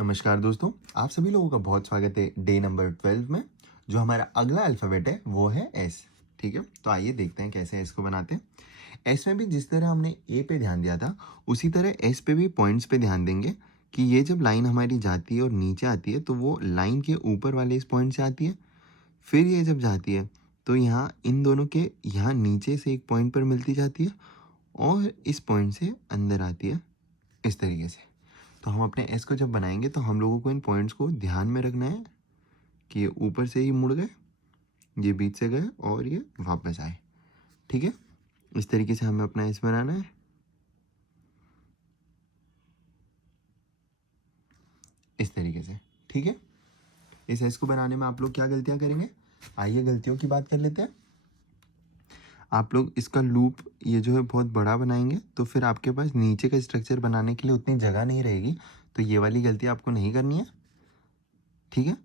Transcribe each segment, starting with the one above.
नमस्कार दोस्तों, आप सभी लोगों का बहुत स्वागत है डे नंबर 12 में। जो हमारा अगला अल्फ़ाबेट है वो है एस। ठीक है, तो आइए देखते हैं कैसे एस को बनाते हैं। एस में भी जिस तरह हमने ए पे ध्यान दिया था उसी तरह एस पे भी पॉइंट्स पे ध्यान देंगे कि ये जब लाइन हमारी जाती है और नीचे आती है तो वो लाइन के ऊपर वाले इस पॉइंट से आती है। फिर ये जब जाती है तो यहाँ इन दोनों के यहाँ नीचे से एक पॉइंट पर मिलती जाती है और इस पॉइंट से अंदर आती है इस तरीके से। तो हम अपने एस को जब बनाएंगे तो हम लोगों को इन पॉइंट्स को ध्यान में रखना है कि ये ऊपर से ही मुड़ गए, ये बीच से गए और ये वापस आए। ठीक है, इस तरीके से हमें अपना एस बनाना है। इस तरीके से। ठीक है, इस एस को बनाने में आप लोग क्या गलतियां करेंगे, आइए गलतियों की बात कर लेते हैं। आप लोग इसका लूप ये जो है बहुत बड़ा बनाएंगे तो फिर आपके पास नीचे का स्ट्रक्चर बनाने के लिए उतनी जगह नहीं रहेगी, तो ये वाली गलती आपको नहीं करनी है। ठीक है,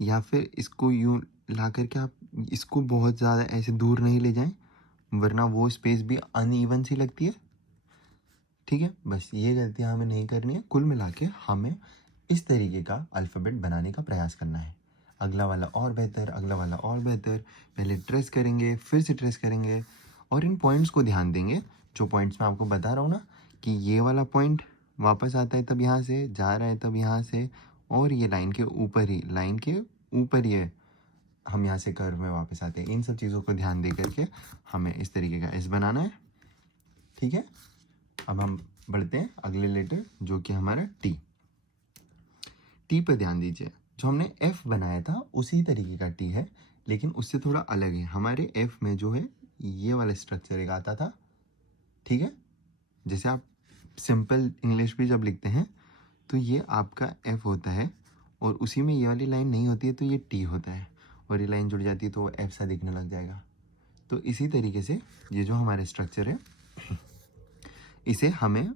या फिर इसको यूं ला करके आप इसको बहुत ज़्यादा ऐसे दूर नहीं ले जाएं, वरना वो स्पेस भी अनइवन सी लगती है। ठीक है, बस ये गलतियां हमें नहीं करनी है। कुल मिला के हमें इस तरीके का अल्फ़ाबेट बनाने का प्रयास करना है। अगला वाला और बेहतर, अगला वाला और बेहतर। पहले ट्रेस करेंगे, फिर से ट्रेस करेंगे और इन पॉइंट्स को ध्यान देंगे। जो पॉइंट्स मैं आपको बता रहा हूँ ना कि ये वाला पॉइंट वापस आता है तब यहाँ से जा रहा है तब यहाँ से, और ये लाइन के ऊपर ही है, हम यहाँ से कर्व में वापस आते हैं। इन सब चीज़ों को ध्यान दे करके हमें इस तरीके का एस बनाना है। ठीक है, अब हम बढ़ते हैं अगले लेटर जो कि हमारा टी। टी पर ध्यान दीजिए, जो हमने एफ बनाया था उसी तरीके का टी है, लेकिन उससे थोड़ा अलग है। हमारे एफ में जो है ये वाला स्ट्रक्चर एक आता था। ठीक है, जैसे आप सिंपल इंग्लिश भी जब लिखते हैं तो ये आपका एफ होता है और उसी में ये वाली लाइन नहीं होती है तो ये टी होता है, और ये लाइन जुड़ जाती है तो वो एफ सा दिखने लग जाएगा। तो इसी तरीके से ये जो हमारा स्ट्रक्चर है इसे हमें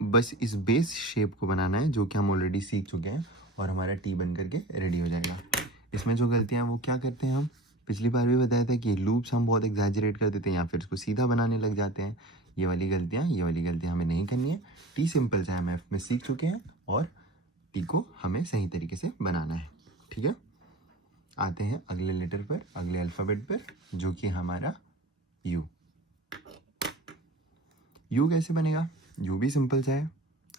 बस इस बेस शेप को बनाना है जो कि हम ऑलरेडी सीख चुके हैं, और हमारा टी बन करके रेडी हो जाएगा। इसमें जो गलतियां हैं वो क्या करते हैं, हम पिछली बार भी बताया था कि लूप्स हम बहुत एग्जैजरेट कर देते हैं या फिर इसको सीधा बनाने लग जाते हैं। ये वाली गलतियां हमें नहीं करनी है। टी सिंपल सा हम एफ में सीख चुके हैं और टी को हमें सही तरीके से बनाना है। ठीक है, आते हैं अगले लेटर पर, अगले अल्फ़ाबेट पर जो कि हमारा यू। यू कैसे बनेगा, यू भी सिंपल सा है,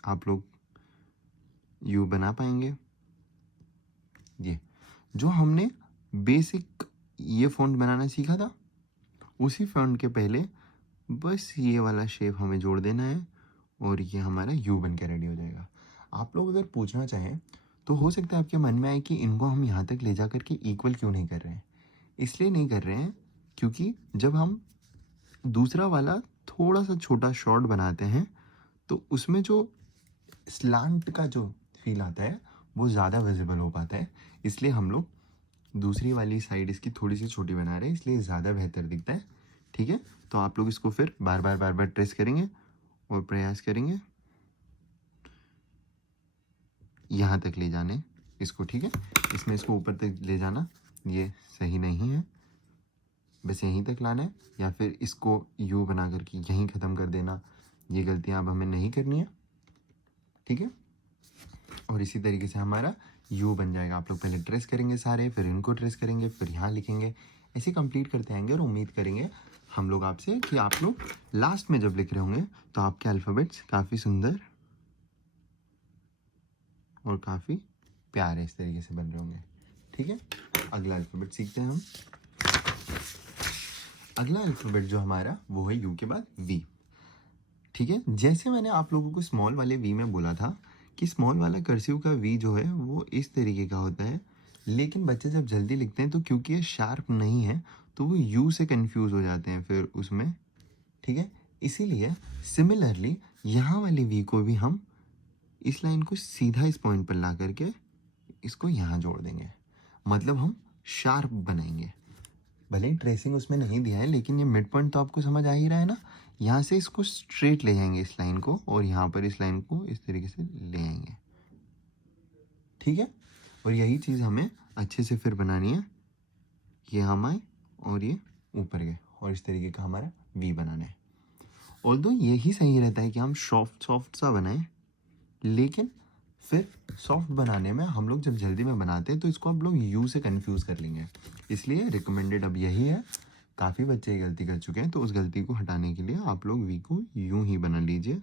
आप लोग यू बना पाएंगे। ये जो हमने बेसिक ये फॉन्ट बनाना सीखा था उसी फॉन्ट के पहले बस ये वाला शेप हमें जोड़ देना है और ये हमारा यू बन के रेडी हो जाएगा। आप लोग अगर पूछना चाहें तो हो सकता है आपके मन में आए कि इनको हम यहाँ तक ले जा करके इक्वल क्यों नहीं कर रहे हैं। इसलिए नहीं कर रहे हैं क्योंकि जब हम दूसरा वाला थोड़ा सा छोटा शॉर्ट बनाते हैं तो उसमें जो स्लांट का जो फील आता है वो ज़्यादा विजिबल हो पाता है। इसलिए हम लोग दूसरी वाली साइड इसकी थोड़ी सी छोटी बना रहे हैं, इसलिए ज़्यादा बेहतर दिखता है। ठीक है, तो आप लोग इसको फिर बार बार ट्रेस करेंगे और प्रयास करेंगे यहाँ तक ले जाने इसको। ठीक है, इसमें इसको ऊपर तक ले जाना ये सही नहीं है, बस यहीं तक लाना है, या फिर इसको यू बना करके यहीं ख़त्म कर देना। ये गलतियाँ अब हमें नहीं करनी है। ठीक है, और इसी तरीके से हमारा यू बन जाएगा। आप लोग पहले ट्रेस करेंगे सारे, फिर इनको ट्रेस करेंगे, फिर यहाँ लिखेंगे, ऐसे कंप्लीट करते आएंगे और उम्मीद करेंगे हम लोग आपसे कि आप लोग लास्ट में जब लिख रहे होंगे तो आपके अल्फ़ाबेट्स काफ़ी सुंदर और काफ़ी प्यारे इस तरीके से बन रहे होंगे। ठीक है, अगला अल्फ़ाबेट सीखते हैं हम। अगला अल्फ़ाबेट जो हमारा वो है यू के बाद वी। ठीक है, जैसे मैंने आप लोगों को स्मॉल वाले वी में बोला था कि स्मॉल वाला कर्सिव का वी जो है वो इस तरीके का होता है, लेकिन बच्चे जब जल्दी लिखते हैं तो क्योंकि ये शार्प नहीं है तो वो यू से कंफ्यूज हो जाते हैं फिर उसमें। ठीक है, इसीलिए सिमिलरली यहाँ वाले वी को भी हम इस लाइन को सीधा इस पॉइंट पर ला करके इसको यहाँ जोड़ देंगे, मतलब हम शार्प बनाएंगे। भले ही ट्रेसिंग उसमें नहीं दिया है लेकिन ये मिड पॉइंट तो आपको समझ आ ही रहा है ना। यहाँ से इसको स्ट्रेट ले जाएंगे इस लाइन को, और यहाँ पर इस लाइन को इस तरीके से ले आएंगे। ठीक है, और यही चीज़ हमें अच्छे से फिर बनानी है। ये हम आए और ये ऊपर गए और इस तरीके का हमारा वी बनाना है। ऑल्दो यही सही रहता है कि हम सॉफ्ट सा बनाएं, लेकिन फिर सॉफ्ट बनाने में हम लोग जब जल्दी में बनाते हैं तो इसको आप लोग यू से कंफ्यूज कर लेंगे, इसलिए रिकमेंडेड अब यही है। काफ़ी बच्चे ये गलती कर चुके हैं, तो उस गलती को हटाने के लिए आप लोग वी को यूं ही बना लीजिए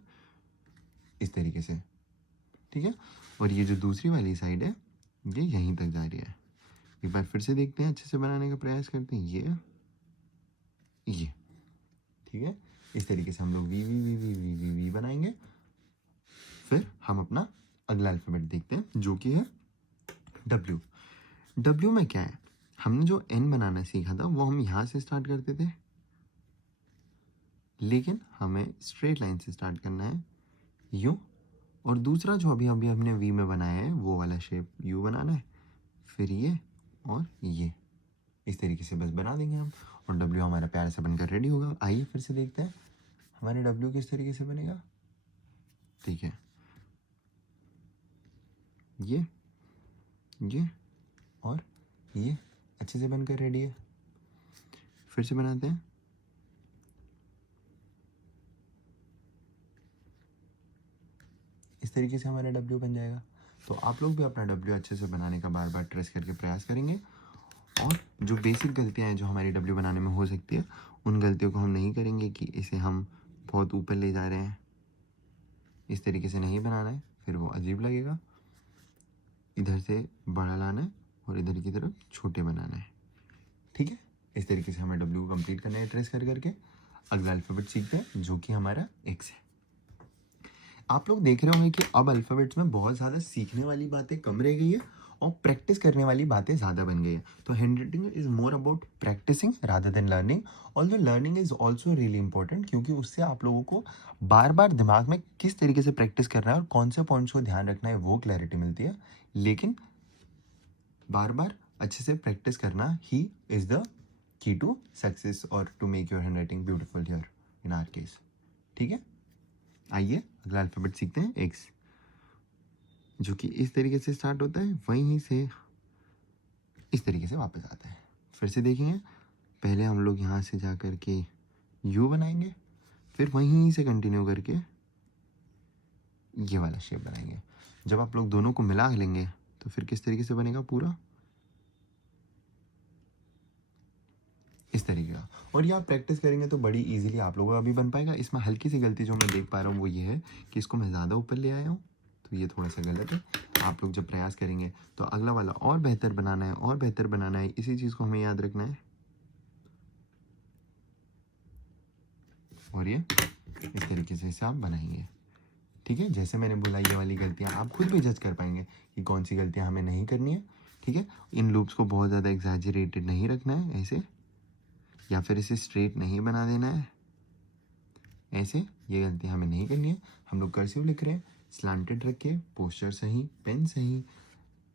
इस तरीके से, ठीक है। और ये जो दूसरी वाली साइड है ये यहीं तक जा रही है। एक बार फिर से देखते हैं, अच्छे से बनाने का प्रयास करते हैं। ये ठीक है, इस तरीके से हम लोग V V V V V V V बनाएंगे। फिर हम अपना अगला अल्फ़ाबेट देखते हैं जो कि है डब्ल्यू। डब्ल्यू में क्या है, हमने जो एन बनाना सीखा था वो हम यहाँ से स्टार्ट करते थे, लेकिन हमें स्ट्रेट लाइन से स्टार्ट करना है यू। और दूसरा जो अभी अभी हमने वी में बनाया है वो वाला शेप यू बनाना है, फिर ये और ये इस तरीके से बस बना देंगे हम, और डब्ल्यू हमारा प्यार से बनकर रेडी होगा। आइए फिर से देखते हैं हमारे डब्ल्यू किस तरीके से बनेगा। ठीक है, ये और ये अच्छे से बनकर रेडी है। फिर से बनाते हैं, इस तरीके से हमारा डब्ल्यू बन जाएगा। तो आप लोग भी अपना डब्ल्यू अच्छे से बनाने का बार बार ट्रेस करके प्रयास करेंगे, और जो बेसिक गलतियां हैं जो हमारी डब्ल्यू बनाने में हो सकती है उन गलतियों को हम नहीं करेंगे कि इसे हम बहुत ऊपर ले जा रहे हैं, इस तरीके से नहीं बनाना है, फिर वो अजीब लगेगा। इधर से बड़ा लाना है और इधर की तरफ छोटे बनाना है, ठीक है। इस तरीके से हमें डब्ल्यू को कंप्लीट करना है ट्रेस कर करके। अगला अल्फ़ाबेट सीखते हैं जो कि हमारा एक्स है। आप लोग देख रहे होंगे कि अब अल्फ़ाबेट्स में बहुत ज़्यादा सीखने वाली बातें कम रह गई है और प्रैक्टिस करने वाली बातें ज़्यादा बन गई है। तो handwriting is more about practicing rather than learning. Although learning is also really important, क्योंकि उससे आप लोगों को बार बार दिमाग में किस तरीके से प्रैक्टिस करना है और कौन से पॉइंट्स को ध्यान रखना है वो क्लैरिटी मिलती है। लेकिन बार बार अच्छे से प्रैक्टिस करना ही is the key to success और to make your handwriting beautiful here in our case, ठीक है। आइए अगला अल्फ़ाबेट सीखते हैं एक्स, जो कि इस तरीके से स्टार्ट होता है, वहीं से इस तरीके से वापस आता है। फिर से देखेंगे, पहले हम लोग यहाँ से जा कर के यू बनाएंगे, फिर वहीं से कंटिन्यू करके ये वाला शेप बनाएंगे। जब आप लोग दोनों को मिला लेंगे तो फिर किस तरीके से बनेगा पूरा इस तरीके का। और ये आप प्रैक्टिस करेंगे तो बड़ी इजीली आप लोगों का भी बन पाएगा। इसमें हल्की सी गलती जो मैं देख पा रहा हूँ वो ये है कि इसको मैं ज़्यादा ऊपर ले आया हूँ, तो ये थोड़ा सा गलत है। आप लोग जब प्रयास करेंगे तो अगला वाला और बेहतर बनाना है और बेहतर बनाना है, इसी चीज़ को हमें याद रखना है। और ये इस तरीके से इसे आप बनाएंगे, ठीक है। जैसे मैंने बोला ये वाली गलतियाँ आप खुद भी जज कर पाएंगे कि कौन सी गलतियाँ हमें नहीं करनी है, ठीक है। इन लूप्स को बहुत ज़्यादा एग्जैजरेटेड नहीं रखना है ऐसे, या फिर इसे स्ट्रेट नहीं बना देना है ऐसे। ये गलतियाँ हमें नहीं करनी है। हम लोग कर्सिव लिख रहे हैं, स्लांटेड रखिए, पोस्चर सही, पेन सही,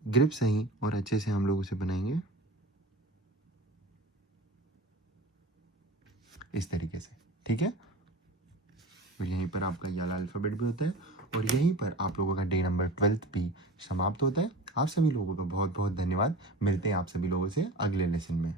ग्रिप सही, और अच्छे से हम लोग उसे बनाएंगे इस तरीके से, ठीक है। और यहीं पर आपका ये वाला अल्फ़ाबेट भी होता है, और यहीं पर आप लोगों का डे नंबर 12 भी समाप्त होता है। आप सभी लोगों का बहुत बहुत धन्यवाद। मिलते हैं आप सभी लोगों से अगले लेसन में।